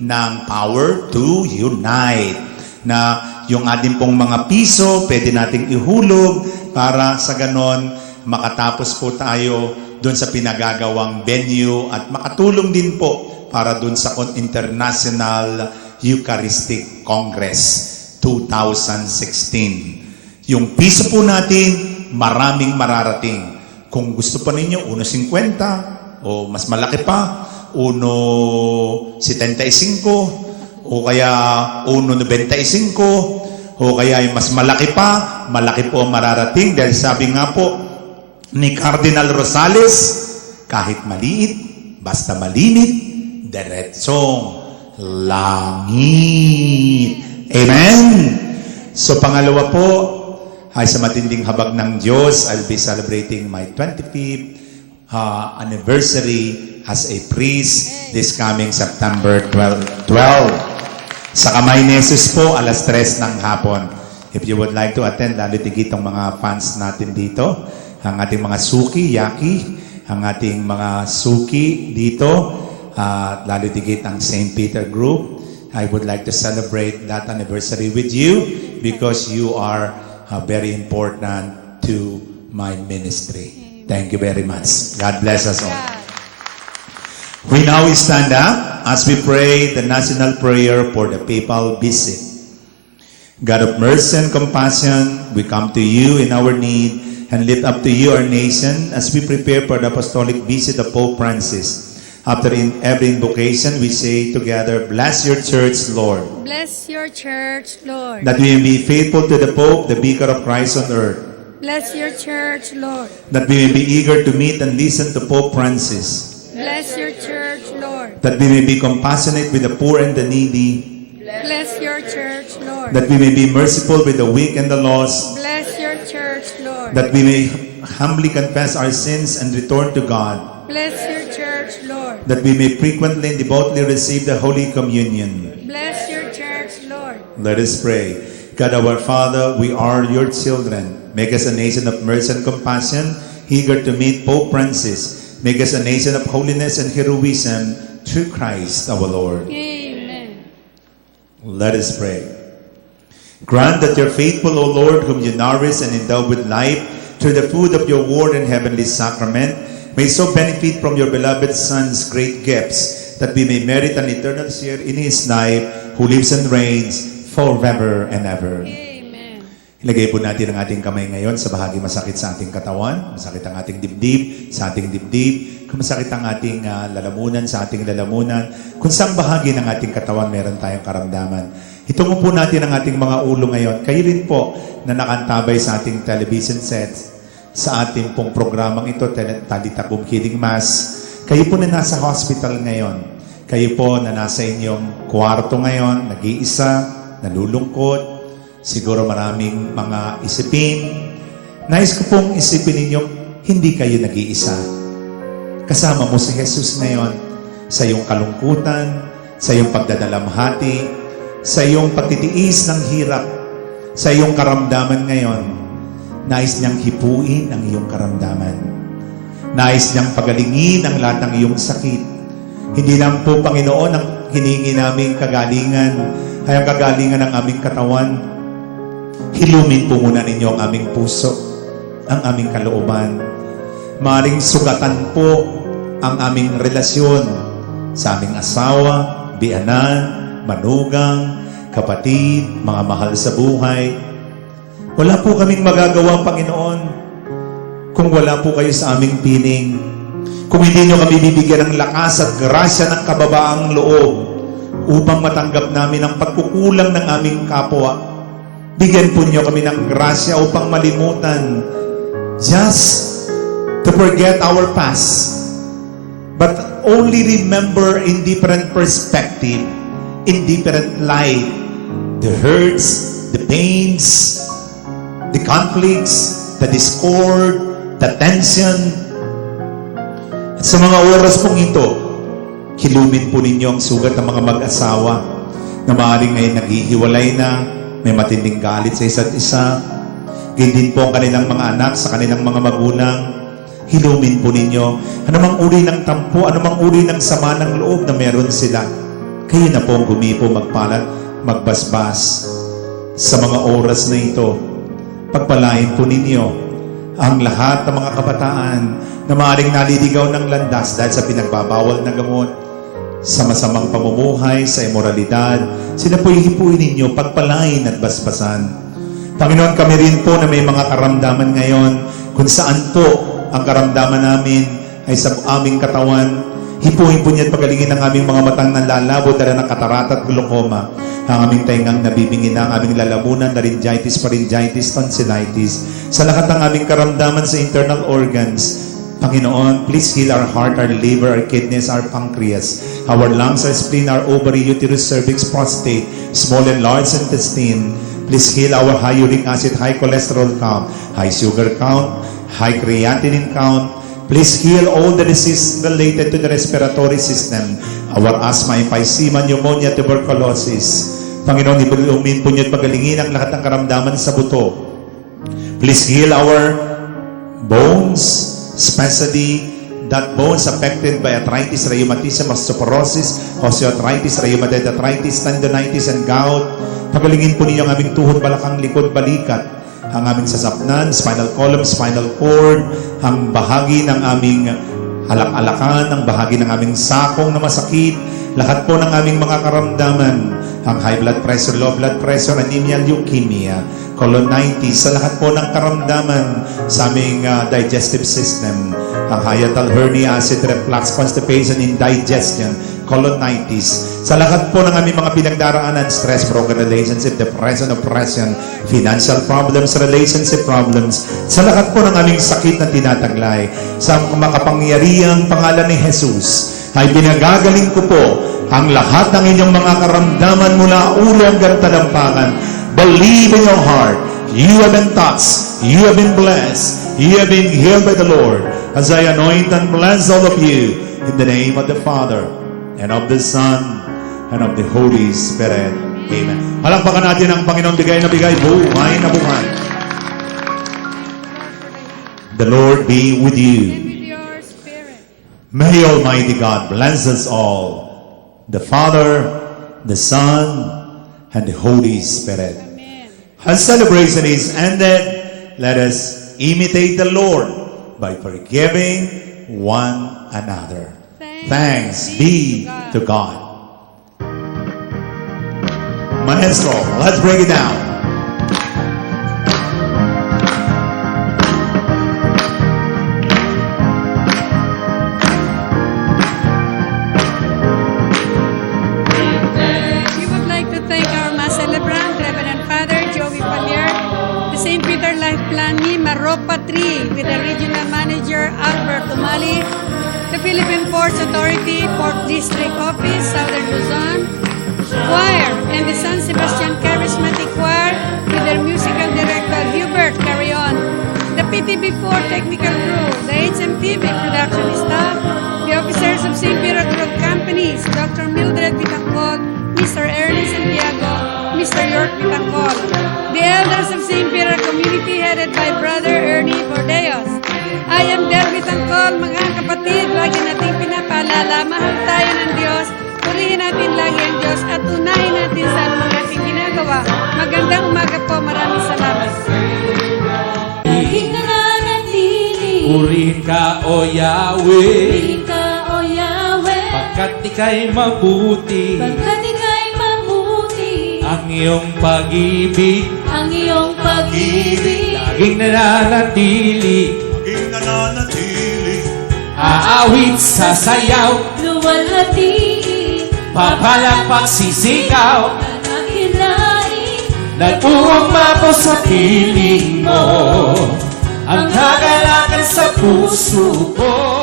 ng Power to Unite, na yung ating pong mga piso pwede nating ihulog para sa ganon makatapos po tayo doon sa pinagagawang venue at makatulong din po para doon sa International Eucharistic Congress 2016. Yung piso po natin, maraming mararating. Kung gusto pa ninyo, 1.50 o mas malaki pa, 1.75 o kaya 1.95 o kaya yung mas malaki pa, malaki po ang mararating dahil sabi nga po ni Cardinal Rosales, kahit maliit, basta malinit, diretsong langit. Amen? So pangalawa po, ay sa matinding habag ng Diyos, I'll be celebrating my 25th anniversary as a priest this coming September 12. Sa kamay ni Jesus po, alas 3 ng hapon. If you would like to attend, lalo tigit ang mga fans natin dito, ang ating mga suki, yaki, ang ating mga suki dito, lalo tigit ang St. Peter Group. I would like to celebrate that anniversary with you because you are very important to my ministry. Thank you very much. God bless us all. We now stand up as we pray the national prayer for the papal visit. God of mercy and compassion, we come to you in our need and lift up to you our nation as we prepare for the apostolic visit of Pope Francis. After every invocation, we say together, bless your church, Lord. Bless your church, Lord. That we may be faithful to the Pope, the Vicar of Christ on earth. Bless your church, Lord. That we may be eager to meet and listen to Pope Francis. Bless that we may be compassionate with the poor and the needy, Bless your church, Lord. that we may be merciful with the weak and the lost, Bless your church, Lord. that we may humbly confess our sins and return to God, Bless your church, Lord. that we may frequently and devoutly receive the Holy Communion. Bless your church, Lord. Let us pray. God our Father, we are your children. Make us a nation of mercy and compassion, eager to meet Pope Francis. Make us a nation of holiness and heroism through Christ our Lord. Amen. Let us pray. Grant that your faithful, O Lord, whom you nourish and endow with life through the food of your word and heavenly sacrament, may so benefit from your beloved Son's great gifts, that we may merit an eternal share in his life, who lives and reigns forever and ever. Amen. Ilagay po natin ang ating kamay ngayon sa bahagi masakit sa ating katawan, masakit ang ating dibdib, sa ating dibdib, kung masakit ang ating lalamunan, sa ating lalamunan, kung saan bahagi ng ating katawan meron tayong karamdaman. Itungo po natin ang ating mga ulo ngayon. Kayo rin po na nakantabay sa ating television sets, sa ating pong programang ito, Talita Cum Kidding Mass. Kayo po na nasa hospital ngayon. Kayo po na nasa inyong kwarto ngayon, nag-iisa, nalulungkot, siguro maraming mga isipin. Nais ko pong isipin ninyo, hindi kayo nag-iisa. Kasama mo si Jesus ngayon sa iyong kalungkutan, sa iyong pagdadalamhati, sa iyong pagtitiis ng hirap, sa iyong karamdaman ngayon. Nais niyang hipuin ang iyong karamdaman. Nais niyang pagalingin ang lahat ng iyong sakit. Hindi lang po, Panginoon, ang hiningi naming kagalingan, ay ang kagalingan ng aming katawan. Hilumin po muna ninyo ang aming puso, ang aming kalooban. Maring sugatan po ang aming relasyon sa aming asawa, biyanan, manugang, kapatid, mga mahal sa buhay. Wala po kaming magagawa, Panginoon, kung wala po kayo sa aming piling. Kung hindi nyo kami bibigyan ng lakas at grasya ng kababaang loob upang matanggap namin ang pagkukulang ng aming kapwa. Bigyan po nyo kami ng grasya upang malimutan just to forget our past, but only remember in different perspective, in different light, the hurts, the pains, the conflicts, the discord, the tension. At sa mga oras pong ito, hilumin po ninyo ang sugat ng mga mag-asawa na maaaring ngayon naghihiwalay na, may matinding galit sa isa't isa. Ganyan din po ang kanilang mga anak sa kanilang mga magulang. Hilumin po ninyo anumang uri ng tampo, anumang uri ng sama ng loob na meron sila. Kayo na po ang gumipo, magpalat, magbasbas sa mga oras na ito. Pagpalain po ninyo ang lahat ng mga kabataan na maaaring naliligaw ng landas dahil sa pinagbabawal na gamot, sa masamang pamumuhay, sa imoralidad. Sila po ihipuin ninyo, pagpalain at basbasan. Panginoon, kami rin po na may mga karamdaman ngayon, kung saan po ang karamdaman namin ay sa aming katawan. Hipuin po niya at pagalingin ang aming mga matang nanlalabo dala ng katarata at glaucoma, ang aming taingang nabibingin na, ang aming lalamunan, laryngitis, pharyngitis, tonsillitis, sa lahat ng aming karamdaman sa internal organs. Panginoon, please heal our heart, our liver, our kidneys, our pancreas, our lungs, our spleen, our ovary, uterus, cervix, prostate, small and large intestine. Please heal our high uric acid, high cholesterol count, high sugar count, high creatinine count. Please heal all the diseases related to the respiratory system, our asthma, emphysema, pneumonia, tuberculosis. Panginoon, ilumin po niyo at pagalingin ang lahat ng karamdaman sa buto. Please heal our bones, especially that bones affected by arthritis, rheumatism, osteoporosis, osteoarthritis, rheumatoid arthritis, tendonitis, and gout. Pagalingin po ninyo ang aming tuhod, balakang, likod, balikat, ang aming sasapnan, spinal column, spinal cord, ang bahagi ng aming alak-alakan, ang bahagi ng aming sakong na masakit, lahat po ng aming mga karamdaman, ang high blood pressure, low blood pressure, anemia, leukemia, colonitis, sa lahat po ng karamdaman sa aming digestive system, ang hiatal hernia, acid reflux, constipation, indigestion, colonitis, sa lahat po ng aming mga pinagdaraanan, stress, broken relationship, depression, oppression, financial problems, relationship problems, sa lahat po ng aming sakit na tinataglay, sa makapangyarihang pangalan ni Jesus, ay binagagaling ko po ang lahat ng inyong mga karamdaman mula ulo hanggang talampakan. Believe in your heart. You have been touched. You have been blessed. You have been healed by the Lord. As I anoint and bless all of you in the name of the Father and of the Son and of the Holy Spirit. Amen. Palakpakan natin ang Panginoon bigay na bigay, buhay na buhay. The Lord be with you. With your spirit. May Almighty God bless us all, the Father, the Son, and the Holy Spirit. Amen. As celebration is ended, let us imitate the Lord by forgiving one another. Thanks be to God. Maestro, let's break it down. We would like to thank our Mass Celebrant, Reverend Father Joey Palier, the St. Peter Life Plani Maropa 3 with the Regional Manager Albert Umali, the Philippine Ports Authority, Port District Office, Southern Luzon, Choir, and the San Sebastian Charismatic Choir with their musical director Hubert Carrion, the PTB4 Technical Crew, the HMTV production staff, the officers of St. Peter Group Companies, Dr. Mildred Vitangkol, Mr. Ernie Santiago, Mr. York Vitangkol, the elders of St. Peter Community headed by Brother Ernie Bordeos. I am Del Vitangkol, mga kapatid, lagi nating pinapaalala, mahal tayo ng Diyos, purihin natin lagi ang Diyos at unahin natin sa mga ating ginagawa. Magandang umaga po, maraming salamat. Purihin ka, O Yahweh, pagkat ika'y mabuti, ang iyong pag-ibig, laging nananatili, aawit sa sayaw, papalakpak sisigaw, nag-uumma po sa piling mo, ang kagalakan sa puso ko.